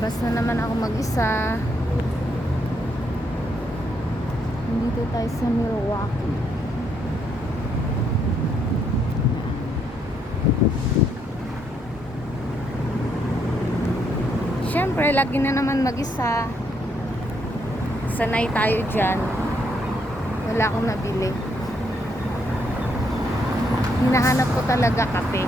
Labas na naman ako mag-isa. Nandito tayo sa Milwaukee. Siyempre, lagi na naman mag-isa. Sanay tayo dyan. Wala akong nabili. Hinahanap ko talaga kape.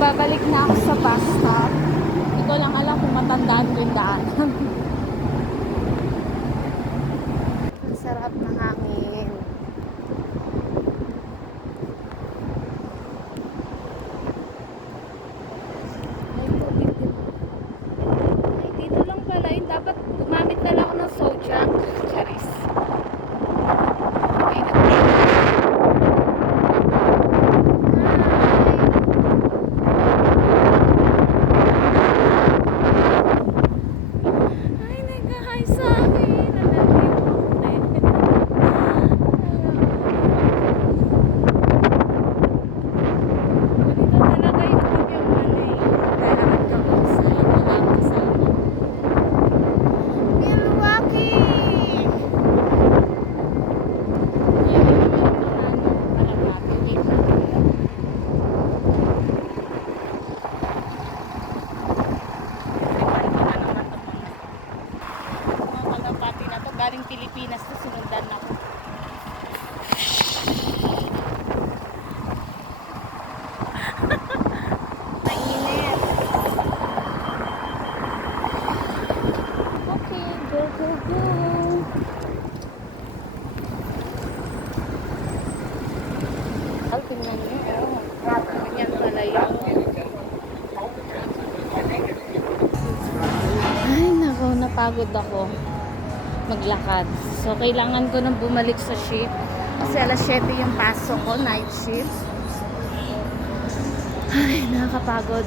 Babalik na ako sa bus stop. Hindi ko lang alam kung matandaan ko yung daanan. Ang sarap ng hangin. Ay, tubig din. Ay, dito lang pala. Dapat gumamit na lang ako ng Sojak. Charis. Ay, nag-hi sa akin. Galing Pilipinas to, sinundan ako. Mainit. Okay, go, go, go. Ay, tingnan niyo. Ganyan pala yun. Ay, nako, napagod ako maglakad. So, kailangan ko nang bumalik sa shift. Kasi alas 7 yung pasok ko, night shift. Ay, nakakapagod.